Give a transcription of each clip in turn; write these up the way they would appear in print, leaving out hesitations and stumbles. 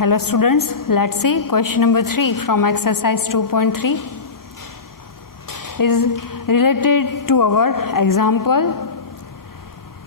Hello students, let's see question number 3 from exercise 2.3 is related to our example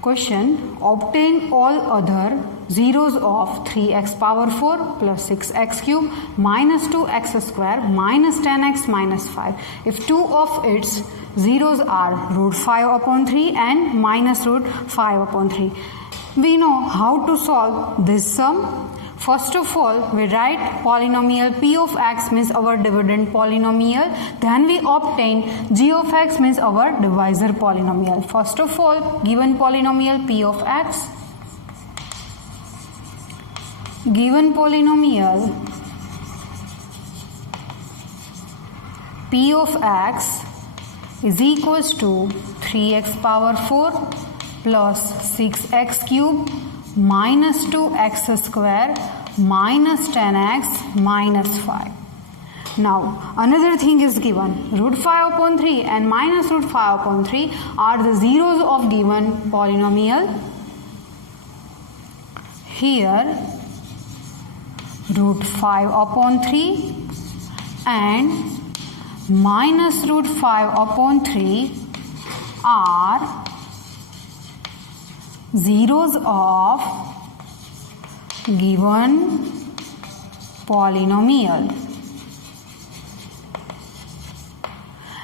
question. Obtain all other zeros of 3x power 4 plus 6x cube minus 2x square minus 10x minus 5 if two of its zeros are root 5 upon 3 and minus root 5 upon 3. We know how to solve this sum. First of all, we write polynomial p of x means our dividend polynomial. Then we obtain g of x means our divisor polynomial. First of all, given polynomial p of x, given polynomial p of x is equals to 3x power 4 plus 6x cube minus 2x square minus 10x minus 5. Now another thing is given. Root 5 upon 3 and minus root 5 upon 3 are the zeros of given polynomial. Here root 5 upon 3 and minus root 5 upon 3 are zeros of given polynomial.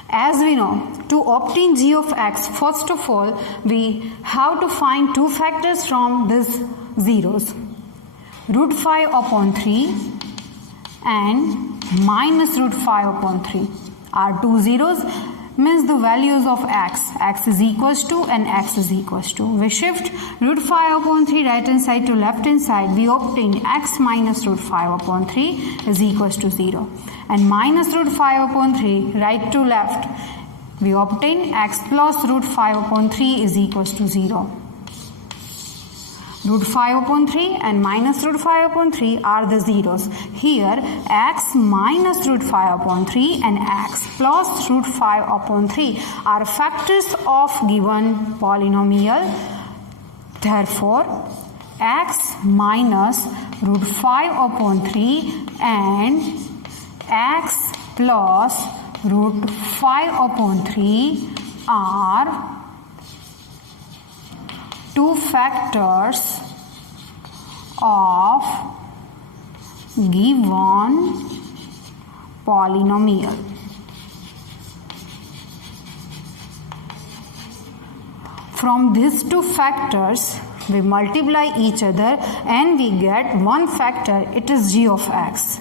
As we know, to obtain g of x, first of all we have to find two factors from these zeros. Root 5 upon 3 and minus root 5 upon 3 are two zeros, means the values of x is equals to and x is equals to. We shift root 5 upon 3 right hand side to left hand side, we obtain x minus root 5 upon 3 is equals to 0 and minus root 5 upon 3 right to left, we obtain x plus root 5 upon 3 is equals to 0. Root 5 upon 3 and minus root 5 upon 3 are the zeros. Here x minus root 5 upon 3 and x plus root 5 upon 3 are factors of given polynomial. Therefore x minus root 5 upon 3 and x plus root 5 upon 3 are two factors of given polynomial. From these two factors we multiply each other and we get one factor, it is g of x.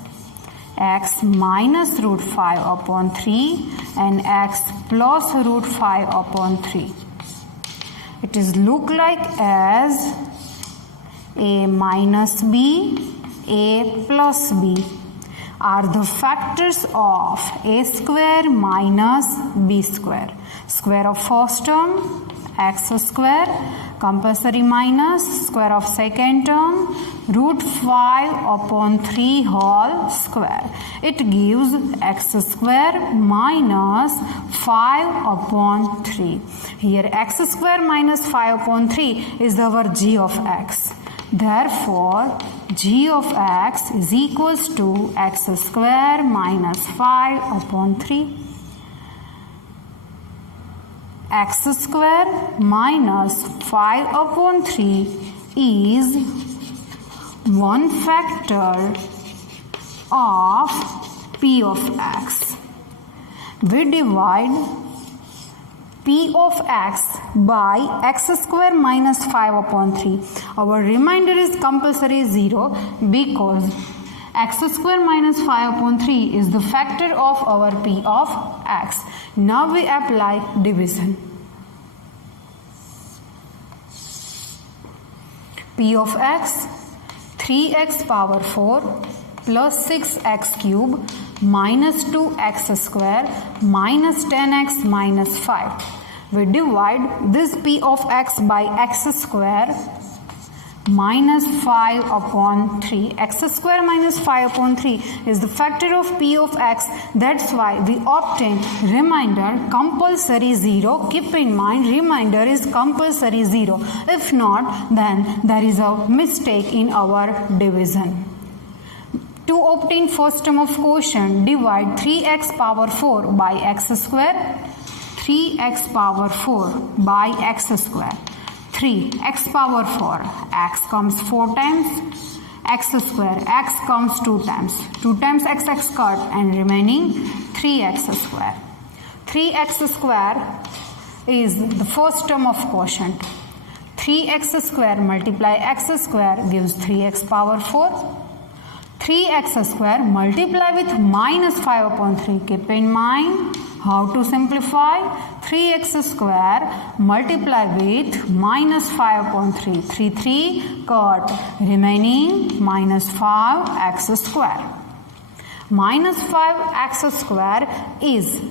X minus root 5 upon 3 and x plus root 5 upon 3. It is look like as a minus b, a plus b are the factors of a square minus b square. Square of first term x square, compulsory minus square of second term root 5 upon 3 whole square. It gives x square minus 5 upon 3. Here x square minus 5 upon 3 is our g of x. Therefore g of x is equals to x square minus 5 upon 3. X square minus 5 upon 3 is one factor of p of x. We divide p of x by x square minus 5 upon 3. Our remainder is compulsory 0 because x square minus 5 upon 3 is the factor of our p of x. Now we apply division. P of x 3x power 4 plus 6x cube minus 2x square minus 10x minus 5. We divide this p of x by x square minus 5 upon 3. X square minus 5 upon 3 is the factor of p of x. That's why we obtain remainder compulsory 0. Keep in mind remainder is compulsory 0. If not, then there is a mistake in our division. To obtain first term of quotient, divide 3x power 4 by x square. 3x power 4 by x square. 3x power 4, x comes 4 times, x square, x comes 2 times. 2 times x cut and remaining 3x square. 3x square is the first term of quotient. 3x square multiply x square gives 3x power 4. 3x square multiply with minus 5 upon 3. Keep in mind how to simplify. 3x square multiply with minus 5 upon 3. 3 cut, remaining minus 5x square. Minus 5x square is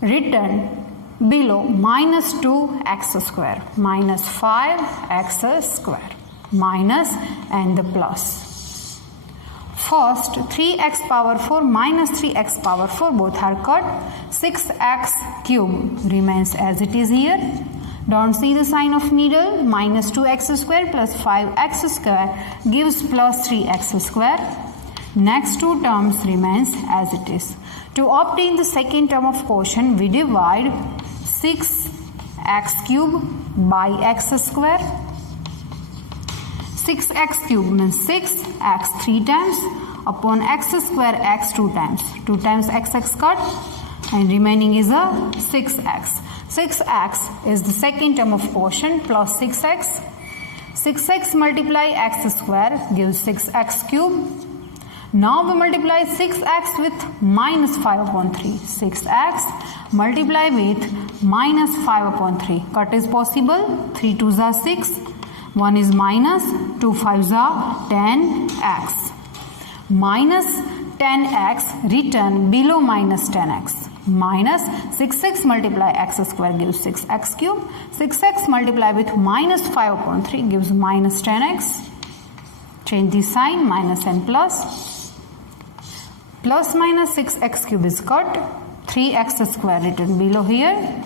written below minus 2x square. Minus 5x square. Minus and the plus. First, 3x power 4 minus 3x power 4 both are cut. 6x cube remains as it is here. Don't see the sign of needle. Minus 2x square plus 5x square gives plus 3x square. Next two terms remains as it is. To obtain the second term of quotient, we divide 6x cube by x square. 6x cube means 6x 3 times upon x square x 2 times. 2 times x cut and remaining is a 6x. 6x is the second term of quotient plus 6x. 6x multiply x square gives 6x cube. Now we multiply 6x with minus 5 upon 3. 6x multiply with minus 5 upon 3. Cut is possible. 3 2s are 6. 1 is minus, 2 5s are 10x. Minus 10x written below minus 10x. Minus 6x multiply x square gives 6x cube. 6x multiply with minus 5 upon 3 gives minus 10x. Change the sign, minus and plus. Plus minus 6x cube is cut. 3x square written below here.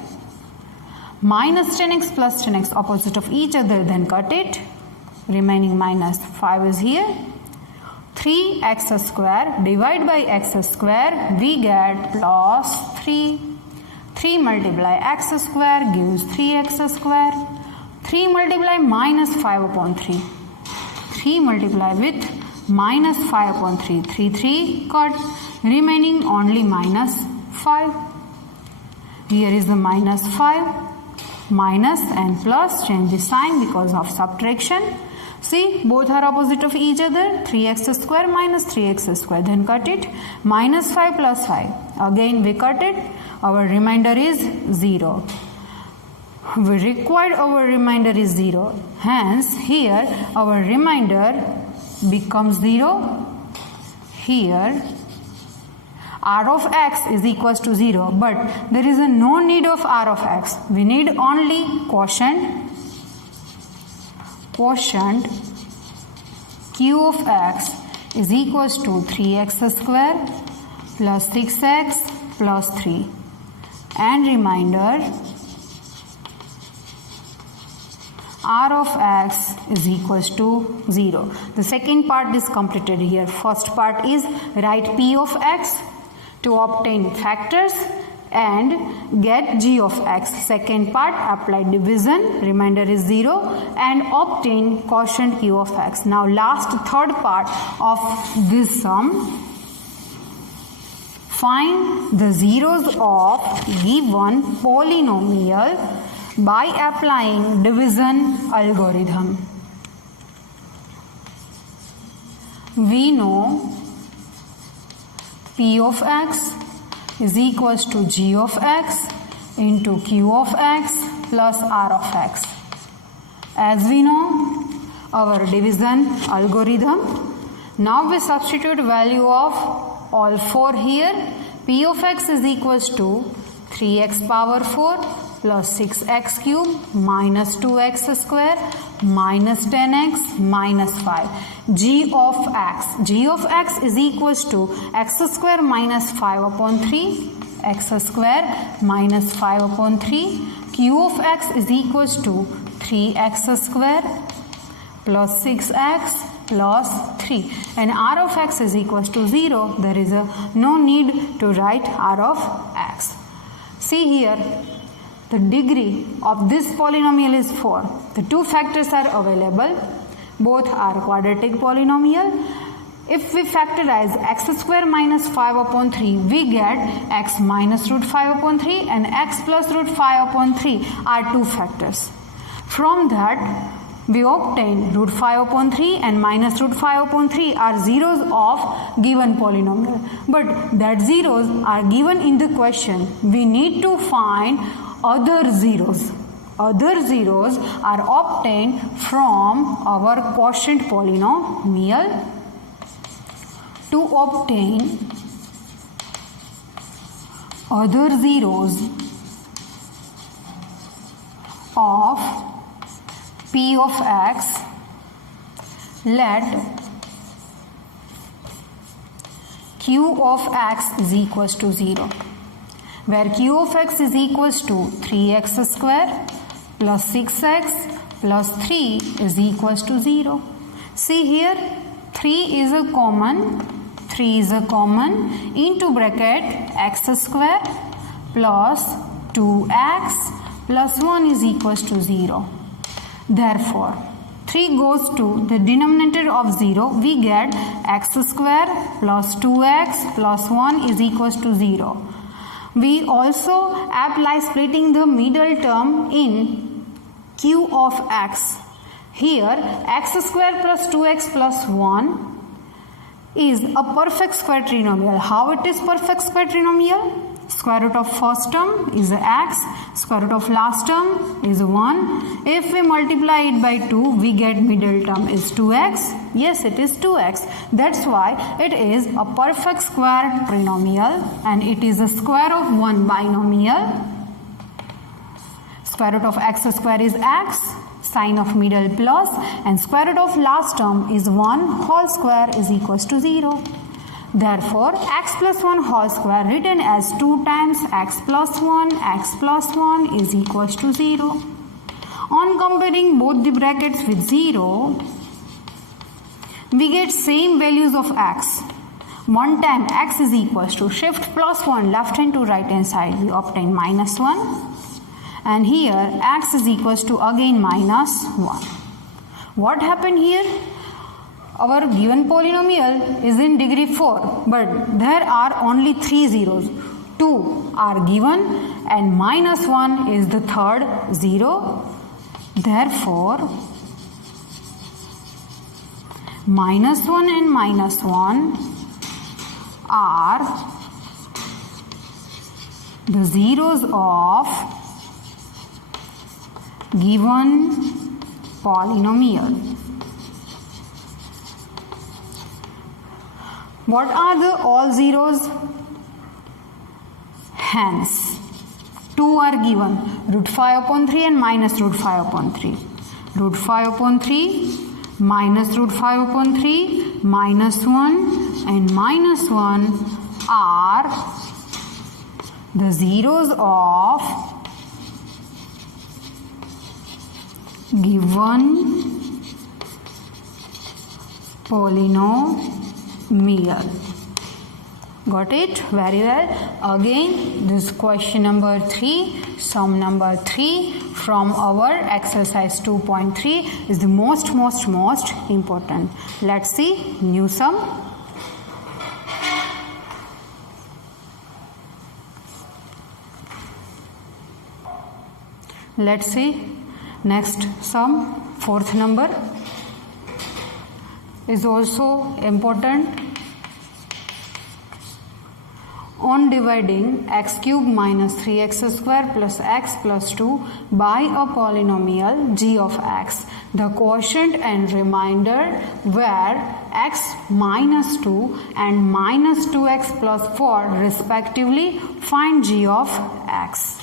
Minus 10x plus 10x opposite of each other, then cut it. Remaining minus 5 is here. 3x square divided by x square, we get plus 3. 3 multiply x square gives 3x square. 3 multiply minus 5 upon 3. 3 multiply with minus 5 upon 3. 3 cut, remaining only minus 5. Here is the minus 5. Minus and plus, change the sign because of subtraction. See, both are opposite of each other. 3x square minus 3x square. Then cut it. Minus 5 plus 5. Again we cut it. Our remainder is 0. We required our remainder is 0. Hence, here our remainder becomes 0. Here r of x is equals to 0, but there is no need of r of x. We need only quotient. Quotient q of x is equals to 3x square plus 6x plus 3 and remainder r of x is equals to 0. The second part is completed here. First part is write p of x to obtain factors and get g of x. Second part, apply division, remainder is 0 and obtain quotient q of x. Now last third part of this sum, find the zeros of given polynomial by applying division algorithm. We know p of x is equals to g of x into q of x plus r of x. As we know our division algorithm, now we substitute value of all four here. P of x is equals to 3x power 4 plus 6x cube minus 2x square minus 10x minus 5. G of x is equals to x square minus 5 upon 3, x square minus 5 upon 3. Q of x is equals to 3x square plus 6x plus 3 and r of x is equals to 0, there is no need to write r of x. See here, the degree of this polynomial is 4. The two factors are available. Both are quadratic polynomial. If we factorize x square minus 5 upon 3, we get x minus root 5 upon 3 and x plus root 5 upon 3 are two factors. From that, we obtain root 5 upon 3 and minus root 5 upon 3 are zeros of given polynomial. But that zeros are given in the question. We need to find other zeros. Other zeros are obtained from our quotient polynomial. To obtain other zeros of p of x, let q of x is equals to 0, where q of x is equals to 3x square plus 6x plus 3 is equals to 0. See here, 3 is a common into bracket x square plus 2x plus 1 is equals to 0. Therefore, 3 goes to the denominator of 0. We get x square plus 2x plus 1 is equals to 0. We also apply splitting the middle term in q of x. Here, x square plus 2x plus 1 is a perfect square trinomial. How it is perfect square trinomial? Square root of first term is x, square root of last term is 1. If we multiply it by 2, we get middle term is 2x. Yes, it is 2x. That's why it is a perfect square trinomial and it is a square of one binomial. Square root of x square is x, sign of middle plus, and square root of last term is 1 whole square is equals to 0. Therefore, x plus 1 whole square written as 2 times x plus 1 is equals to 0. On comparing both the brackets with 0, we get same values of x. One time x is equals to shift plus 1 left hand to right hand side, we obtain minus 1. And here x is equals to again minus 1. What happened here? Our given polynomial is in degree 4, but there are only 3 zeros. 2 are given and minus 1 is the third zero. Therefore, minus 1 and minus 1 are the zeros of given polynomial. What are the all zeros? Hence, 2 are given, root 5 upon 3 and minus root 5 upon 3. Root 5 upon 3, minus root 5 upon 3, minus 1 and minus 1 are the zeros of given polynomial. Got it? Very well. Again, this question number 3, sum number 3 from our exercise 2.3 is the most important. Let's see new sum. Let's see next sum, fourth number is also important. On dividing x cube minus 3x square plus x plus 2 by a polynomial g of x, the quotient and remainder were x minus 2 and minus 2x plus 4 respectively, find g of x.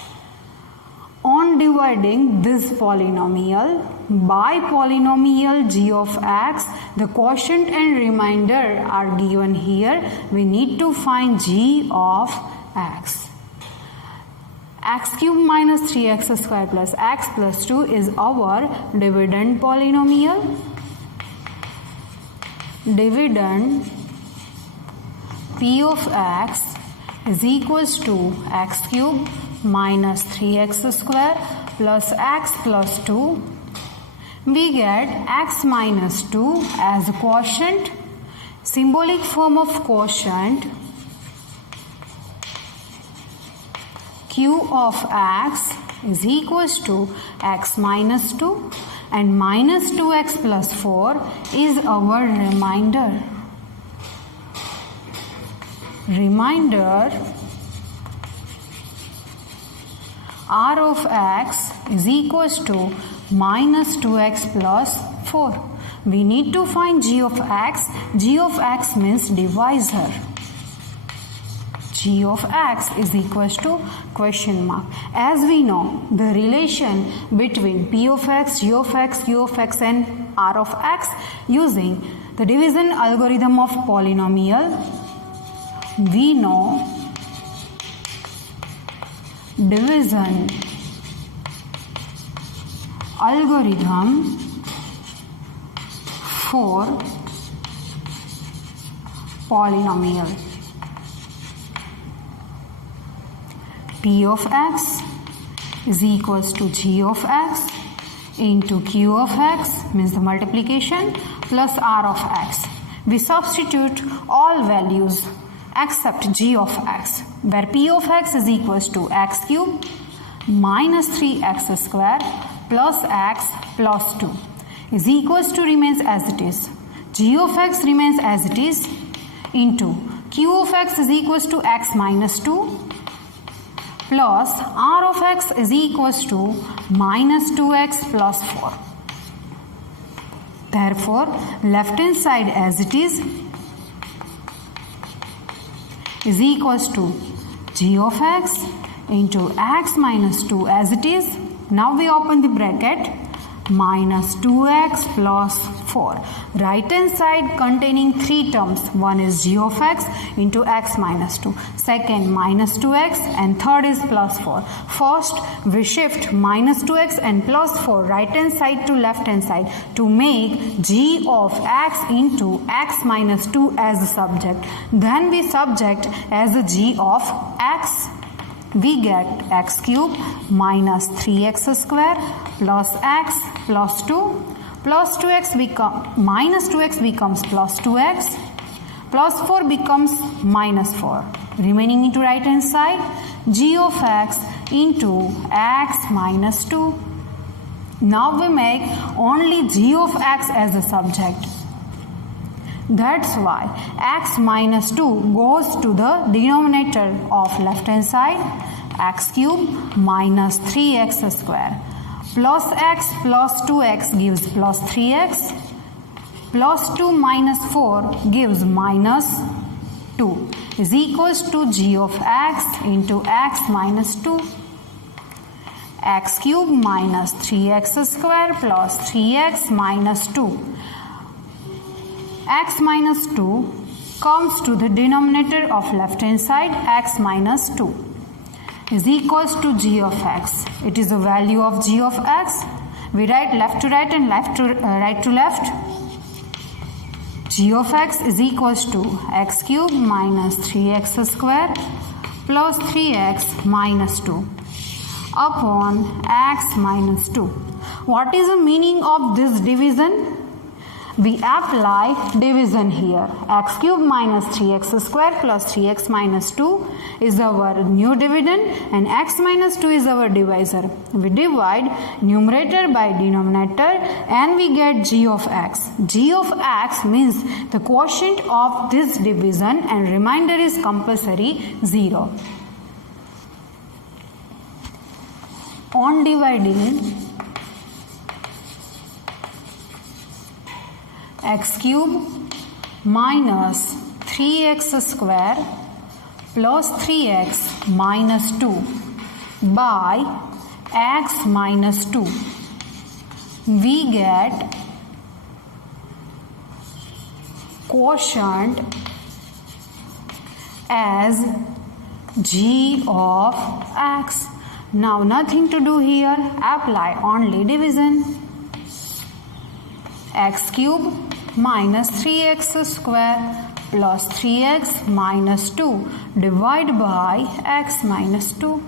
On dividing this polynomial by polynomial g of x, the quotient and remainder are given here. We need to find g of x. X cube minus 3x square plus x plus 2 is our dividend polynomial. dividend P of x is equals to x cube minus 3x square plus x plus 2. We get x minus 2 as a quotient. Symbolic form of quotient, q of x is equals to x minus 2 and minus 2x plus 4 is our remainder. R of x is equals to minus 2x plus 4. We need to find g of x. G of x means divisor. G of x is equals to question mark. As we know, the relation between P of x, G of x, Q of x and R of x using the division algorithm of polynomial, we know division algorithm for polynomial. P of x is equals to G of x into Q of x, means the multiplication, plus R of x. We substitute all values except G of x, where P of x is equals to x cube minus 3x square plus x plus 2 is equals to remains as it is. G of x remains as it is into Q of x is equals to x minus 2 plus R of x is equals to minus 2x plus 4. Therefore, left hand side as it is equals to G of x into x minus 2 as it is. Now we open the bracket, minus 2x plus 4. Right hand side containing 3 terms. One is G of x into x minus 2. Second, minus 2x, and third is plus 4. First, we shift minus 2x and plus 4 right hand side to left hand side to make G of x into x minus 2 as a subject. Then we subject as a G of x. We get x cube minus 3x square plus x plus 2 plus 2x minus 2x becomes plus 2x plus 4 becomes minus 4. Remaining into right hand side, G of x into x minus 2. Now we make only G of x as a subject. That's why x minus 2 goes to the denominator of left hand side, x cube minus 3x square plus x plus 2x gives plus 3x plus 2 minus 4 gives minus 2 is equals to G of x into x minus 2. X cube minus 3x square plus 3x minus 2. X minus 2 comes to the denominator of left hand side, x minus 2 is equals to G of x. It is the value of G of x. We write left to right and right to left. G of x is equals to x cube minus 3x square plus 3x minus 2 upon x minus 2. What is the meaning of this division? We apply division here. X cube minus 3x square plus 3x minus 2 is our new dividend and x minus 2 is our divisor. We divide numerator by denominator and we get G of x. G of x means the quotient of this division and remainder is compulsory 0. On dividing, x cube minus 3x square plus 3x minus 2 by x minus 2. We get quotient as G of x. Now nothing to do here, apply only division. X cube minus 3x square plus 3x minus 2 divided by x minus 2.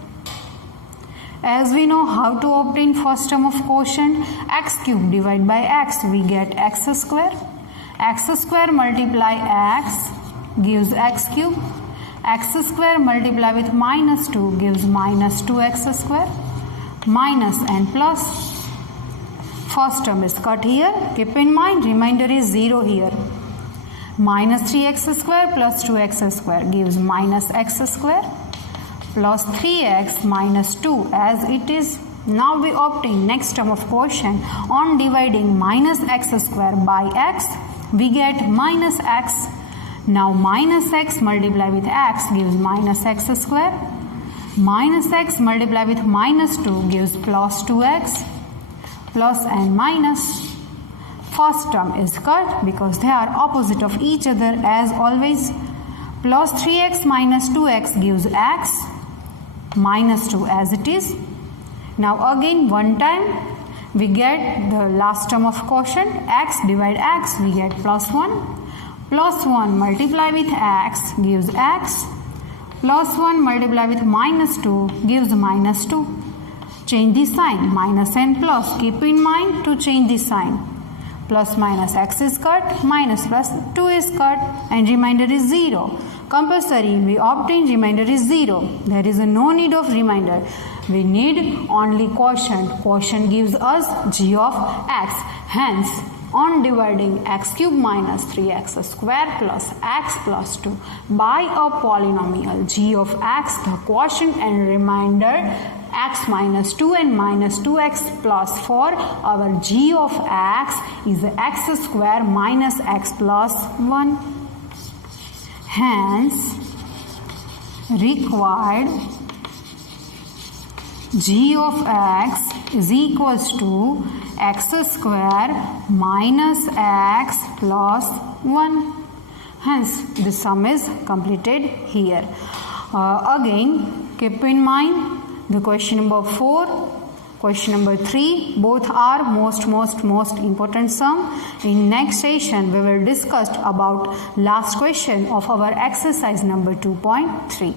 As we know how to obtain first term of quotient, x cube divided by x, we get x square. X square multiply x gives x cube. X square multiply with minus 2 gives minus 2x square. Minus and plus. First term is cut here. Keep in mind, remainder is 0 here. Minus 3x square plus 2x square gives minus x square plus 3x minus 2 as it is. Now we obtain next term of quotient. On dividing minus x square by x, we get minus x. Now minus x multiply with x gives minus x square. Minus x multiply with minus 2 gives plus 2x. Plus and minus. First term is cut because they are opposite of each other as always. Plus 3x minus 2x gives x. Minus 2 as it is. Now again one time we get the last term of quotient. X divide x, we get plus 1. Plus 1 multiply with x gives x. Plus 1 multiply with minus 2 gives minus 2. Change the sign, minus and plus. Keep in mind to change the sign. Plus minus x is cut, minus plus 2 is cut, and remainder is 0. Compulsory, we obtain remainder is 0. There is no need of remainder. We need only quotient. Quotient gives us g of x. Hence, on dividing x cube minus 3x square plus x plus 2 by a polynomial g of x, the quotient and remainder x minus 2 and minus 2x plus 4, our g of x is x square minus x plus 1. Hence, required g of x is equals to x square minus x plus 1. Hence, the sum is completed here. Again, keep in mind the question number 4, question number 3, both are most important sum. In next session, we will discuss about last question of our exercise number 2.3.